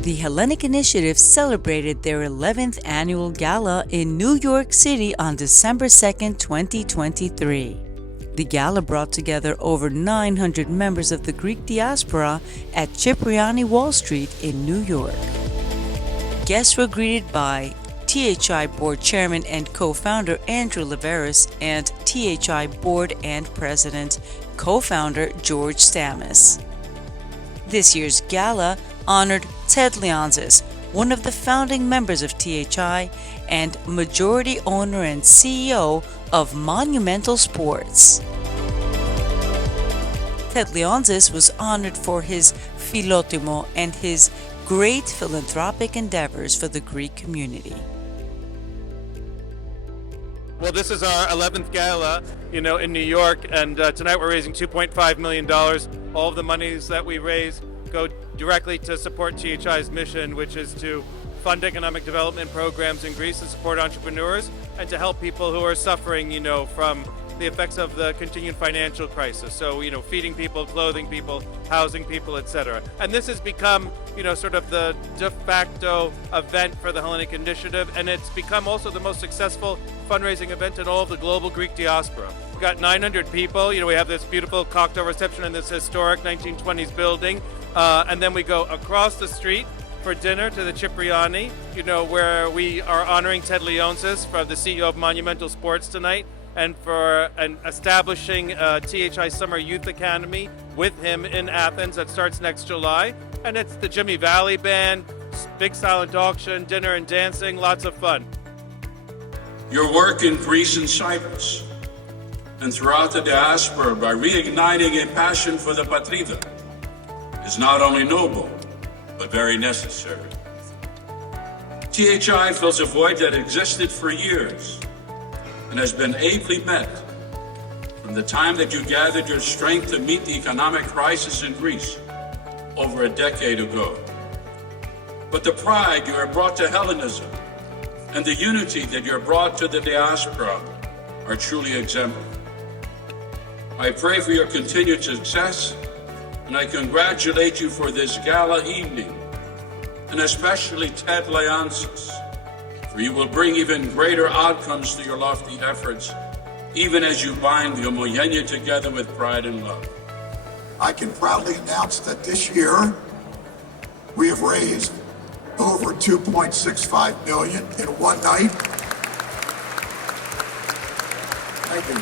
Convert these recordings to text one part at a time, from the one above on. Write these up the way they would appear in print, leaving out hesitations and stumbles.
The Hellenic Initiative celebrated their 11th Annual Gala in New York City on December 2, 2023. The gala brought together over 900 members of the Greek diaspora at Cipriani Wall Street in New York. Guests were greeted by THI Board Chairman and Co-founder Andrew Leveris and THI Board and President, Co-founder George Stamis. This year's gala honored Ted Leonsis, one of the founding members of THI and majority owner and CEO of Monumental Sports. Ted Leonsis was honored for his philotimo and his great philanthropic endeavors for the Greek community. Well, this is our 11th gala, in New York, and tonight we're raising $2.5 million. All of the monies that we raise go directly to support THI's mission, which is to fund economic development programs in Greece and support entrepreneurs, and to help people who are suffering, from the effects of the continued financial crisis. So, feeding people, clothing people, housing people, etc. And this has become, sort of the de facto event for the Hellenic Initiative, and it's become also the most successful fundraising event in all of the global Greek diaspora. We've got 900 people. We have this beautiful cocktail reception in this historic 1920s building, and then we go across the street for dinner to the Cipriani, where we are honoring Ted Leonsis, the CEO of Monumental Sports tonight, and for establishing THI Summer Youth Academy with him in Athens that starts next July. And it's the Jimmy Valley Band, big silent auction, dinner and dancing, lots of fun. Your work in Greece and Cyprus and throughout the diaspora by reigniting a passion for the Patrida is not only noble, but very necessary. THI fills a void that existed for years and has been ably met from the time that you gathered your strength to meet the economic crisis in Greece over a decade ago. But the pride you have brought to Hellenism and the unity that you have brought to the diaspora are truly exemplary. I pray for your continued success, and I congratulate you for this gala evening, and especially Ted Leonsis, for you will bring even greater outcomes to your lofty efforts, even as you bind the Homogenia together with pride and love. I can proudly announce that this year we have raised over $2.65 million in one night. Thank you.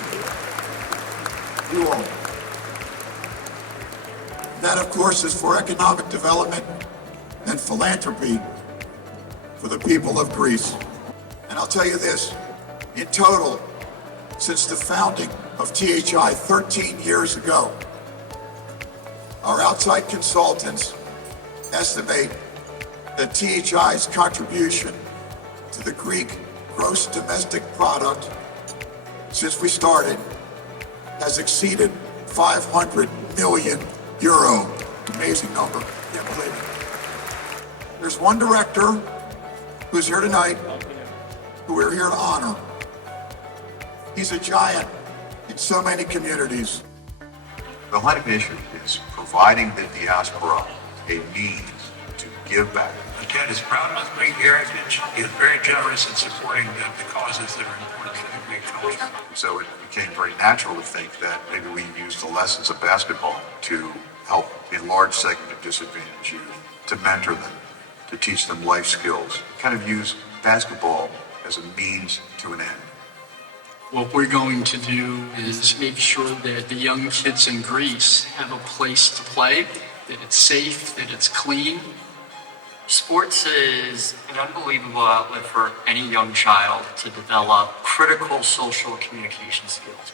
You all. That, of course, is for economic development and philanthropy for the people of Greece. And I'll tell you this, in total, since the founding of THI 13 years ago, our outside consultants estimate that THI's contribution to the Greek gross domestic product since we started has exceeded 500 million euro. Amazing number. Can't believe it. There's one director who's here tonight who we're here to honor. He's a giant in so many communities. The Hellenic Initiative is providing the diaspora a means to give back. Ted is proud of his Greek heritage. He is very generous in supporting the causes that are important to the Greek culture. So it became very natural to think that maybe we use the lessons of basketball to help a large segment of disadvantaged youth, to mentor them, to teach them life skills, kind of use basketball as a means to an end. What we're going to do is make sure that the young kids in Greece have a place to play, that it's safe, that it's clean. Sports is an unbelievable outlet for any young child to develop critical social communication skills.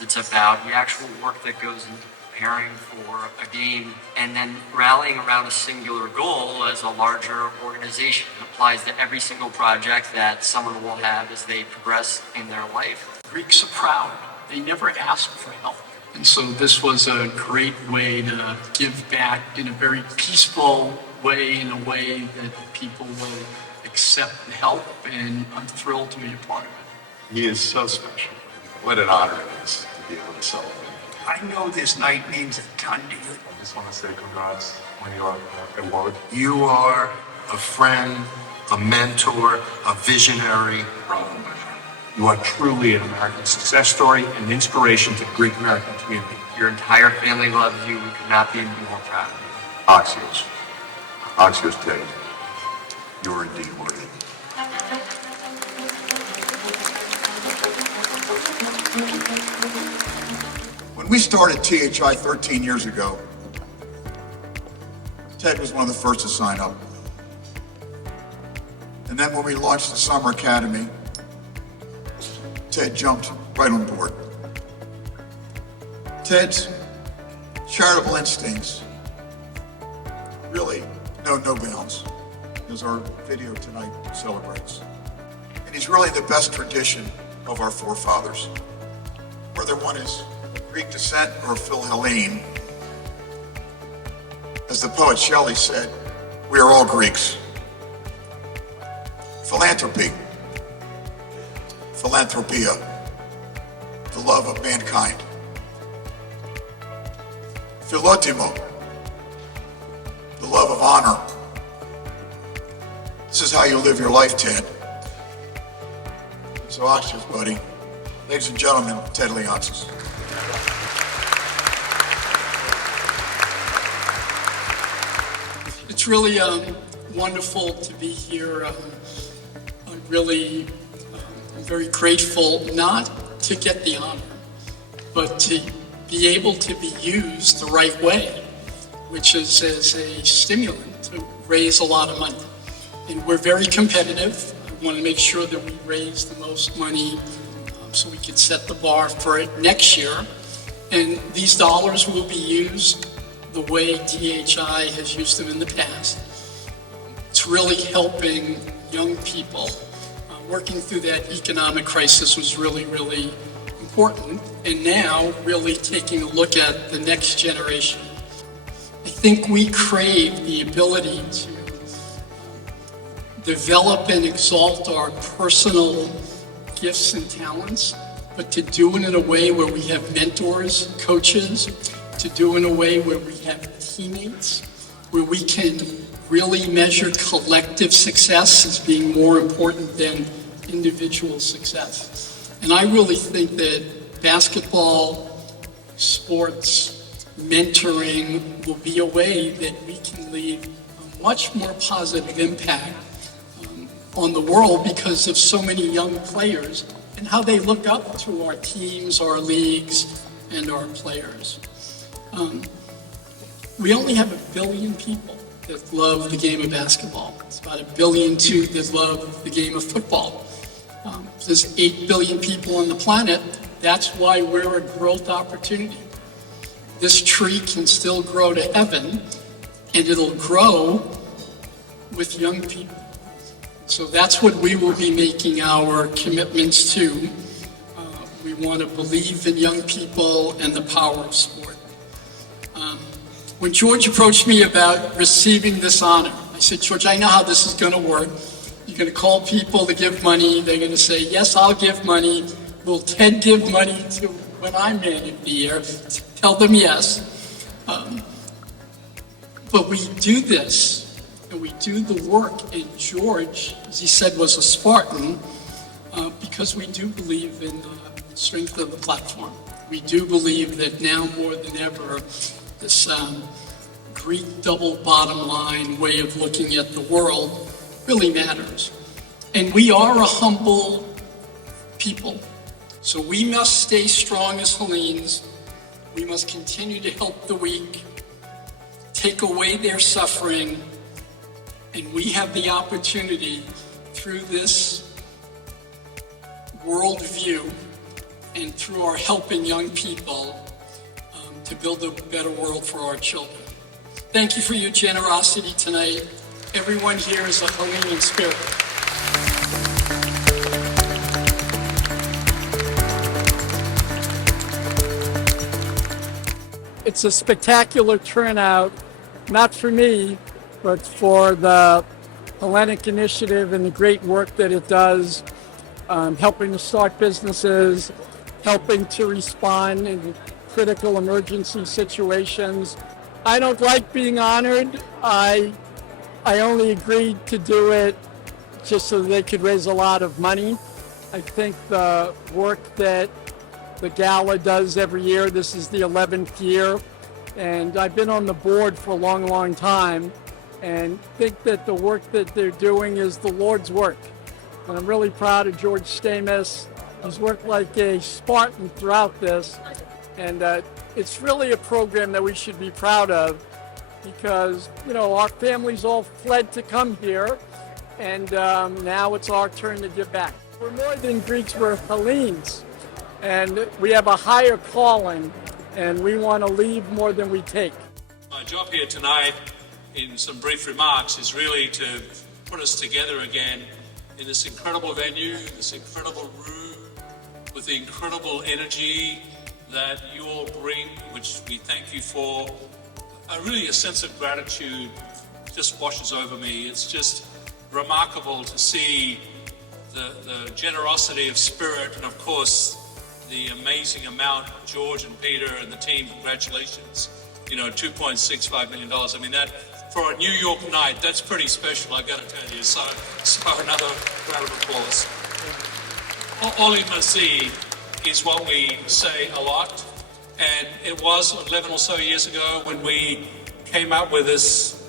It's about the actual work that goes into preparing for a game and then rallying around a singular goal as a larger organization. It applies to every single project that someone will have as they progress in their life. Greeks are proud. They never ask for help. And so this was a great way to give back in a very peaceful way, in a way that people will accept and help, and I'm thrilled to be a part of it. He is so special. What an honor it is to be able to celebrate. I know this night means a ton to you. I just want to say congrats on your award. You are a friend, a mentor, a visionary. You are truly an American success story and an inspiration to the Greek American community. Your entire family loves you. We could not be more proud of you. Axios Ted, you are indeed worthy. When we started THI 13 years ago, Ted was one of the first to sign up. And then when we launched the Summer Academy, Ted jumped right on board. Ted's charitable instincts really know no bounds, as our video tonight celebrates. And he's really the best tradition of our forefathers. Whether one is Greek descent or Philhellene, as the poet Shelley said, we are all Greeks. Philanthropy, philanthropia, the love of mankind. Philotimo, the love of honor. This is how you live your life, Ted. So Axios, buddy. Ladies and gentlemen, Ted Leonsis. It's really wonderful to be here. I'm very grateful not to get the honor, but to be able to be used the right way, which is as a stimulant to raise a lot of money. And we're very competitive. I want to make sure that we raise the most money so we can set the bar for it next year. And these dollars will be used the way DHI has used them in the past. It's really helping young people. Working through that economic crisis was really, really important. And now really taking a look at the next generation. I think we crave the ability to develop and exalt our personal gifts and talents, but to do it in a way where we have mentors, coaches, to do it in a way where we have teammates, where we can really measure collective success as being more important than individual success. And I really think that basketball, sports, mentoring will be a way that we can leave a much more positive impact on the world because of so many young players and how they look up to our teams, our leagues, and our players. We only have 1 billion people that love the game of basketball. It's about 1.2 billion that love the game of football. There's 8 billion people on the planet. That's why we're a growth opportunity. This tree can still grow to heaven, and it'll grow with young people. So that's what we will be making our commitments to. We want to believe in young people and the power of sport. When George approached me about receiving this honor, I said, George, I know how this is going to work. You're going to call people to give money. They're going to say, yes, I'll give money. Will Ted give money to when I'm Man of the Year? Tell them yes. But we do this, and we do the work. And George, as he said, was a Spartan because we do believe in the strength of the platform. We do believe that now more than ever, this Greek double bottom line way of looking at the world really matters. And we are a humble people. So we must stay strong as Hellenes. We must continue to help the weak, take away their suffering, and we have the opportunity through this worldview and through our helping young people to build a better world for our children. Thank you for your generosity tonight. Everyone here is a Hellenic spirit. It's a spectacular turnout, not for me, but for the Hellenic Initiative and the great work that it does, helping to start businesses, helping to respond in critical emergency situations, I don't like being honored. I only agreed to do it just so they could raise a lot of money. I think the work that the gala does every year, this is the 11th year, and I've been on the board for a long, long time, and think that the work that they're doing is the Lord's work. And I'm really proud of George Stamos. He's worked like a Spartan throughout this, and it's really a program that we should be proud of because, you know, our families all fled to come here, and now it's our turn to give back. We're more than Greeks, we're Hellenes, and we have a higher calling, and we want to leave more than we take. My job here tonight, in some brief remarks, is really to put us together again in this incredible venue, this incredible room, with the incredible energy that you all bring, which we thank you for. Really a sense of gratitude just washes over me. It's just remarkable to see the generosity of spirit and, of course, the amazing amount of George and Peter and the team. Congratulations. You know, $2.65 million. I mean, that for a New York night, that's pretty special, I gotta tell you. So another round of applause. Oli Mazi is what we say a lot. And it was 11 or so years ago when we came up with this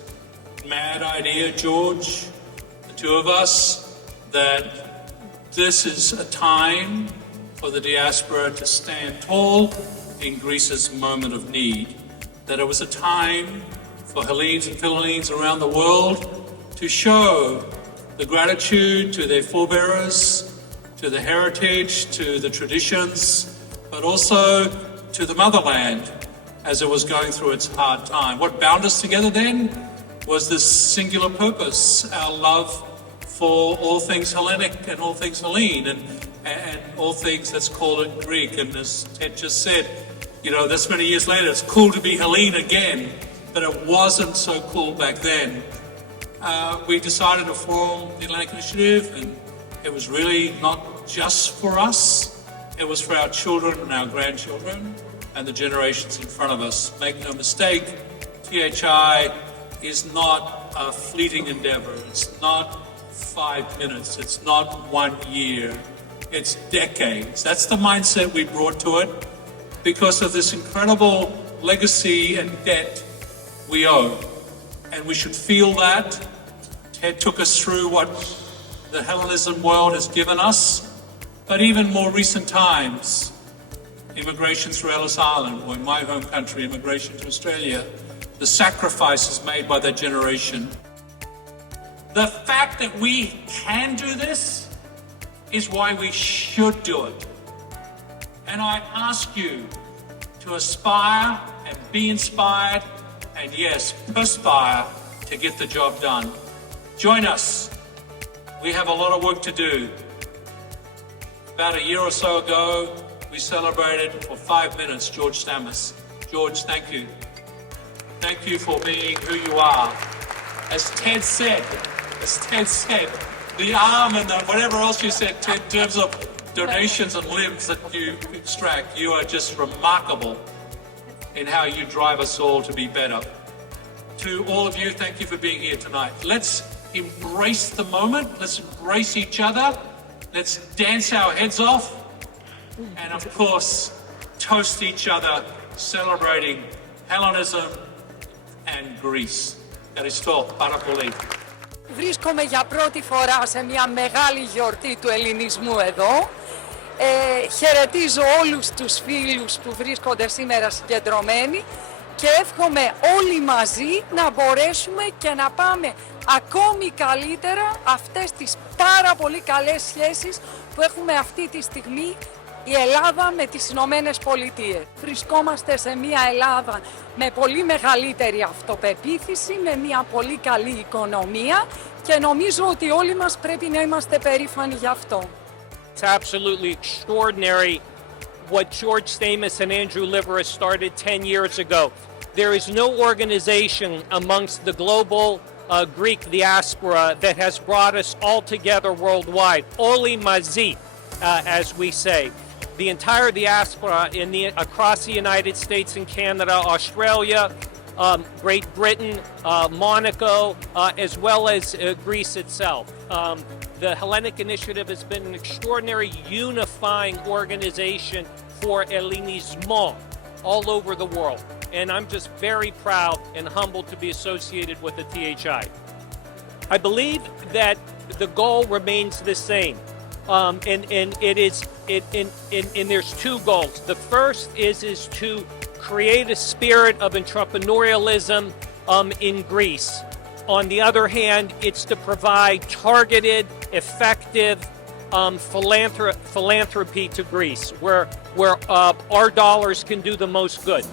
mad idea, George, the two of us, that this is a time for the diaspora to stand tall in Greece's moment of need. That it was a time for Hellenes and Philhellenes around the world to show the gratitude to their forebearers, to the heritage, to the traditions, but also to the motherland as it was going through its hard time. What bound us together then was this singular purpose, our love for all things Hellenic and all things Hellene and all things, let's call it Greek. And as Ted just said, you know, this many years later, it's cool to be Hellene again, but it wasn't so cool back then. We decided to form the Hellenic Initiative, and it was really not just for us, it was for our children and our grandchildren and the generations in front of us. Make no mistake, THI is not a fleeting endeavor. It's not 5 minutes. It's not 1 year. It's decades. That's the mindset we brought to it because of this incredible legacy and debt we owe. And we should feel that. Ted took us through what the Hellenism world has given us, but even more recent times, immigration through Ellis Island, or in my home country, immigration to Australia, the sacrifices made by that generation. The fact that we can do this is why we should do it. And I ask you to aspire and be inspired, and yes, perspire to get the job done. Join us. We have a lot of work to do. About a year or so ago, we celebrated for 5 minutes George Stamos. George, thank you. Thank you for being who you are. As Ted said, the arm and the whatever else you said, Ted, in terms of donations and limbs that you extract, you are just remarkable in how you drive us all to be better. To all of you, thank you for being here tonight. Let's embrace the moment. Let's embrace each other. Let's dance our heads off. And of course, toast each other, celebrating Hellenism and Greece. Ευχαριστώ πάρα πολύ. Βρίσκομαι για πρώτη φορά σε μια μεγάλη γιορτή του ελληνισμού εδώ. Χαιρετίζω όλους τους φίλους που βρίσκονται σήμερα συγκεντρωμένοι και εύχομαι όλοι μαζί να μπορέσουμε και να πάμε ακόμη καλύτερα αυτές τις πάρα πολύ καλές σχέσεις που έχουμε αυτή τη στιγμή η Ελλάδα με τις Ηνωμένες Πολιτείες. Βρισκόμαστε σε μια Ελλάδα με πολύ μεγαλύτερη αυτοπεποίθηση, με μια πολύ καλή οικονομία και νομίζω ότι όλοι μας πρέπει να είμαστε περήφανοι γι' αυτό. It's absolutely extraordinary what George Stamos and Andrew Liveris started 10 years ago. There is no organization amongst the global Greek diaspora that has brought us all together worldwide. Oli Mazi, as we say. The entire diaspora across the United States and Canada, Australia, Great Britain, Monaco, as well as Greece itself. The Hellenic Initiative has been an extraordinary unifying organization for Hellenismo all over the world. And I'm just very proud and humbled to be associated with the THI. I believe that the goal remains the same. And there's two goals. The first is to create a spirit of entrepreneurialism in Greece. On the other hand, it's to provide targeted, effective philanthropy to Greece, where our dollars can do the most good.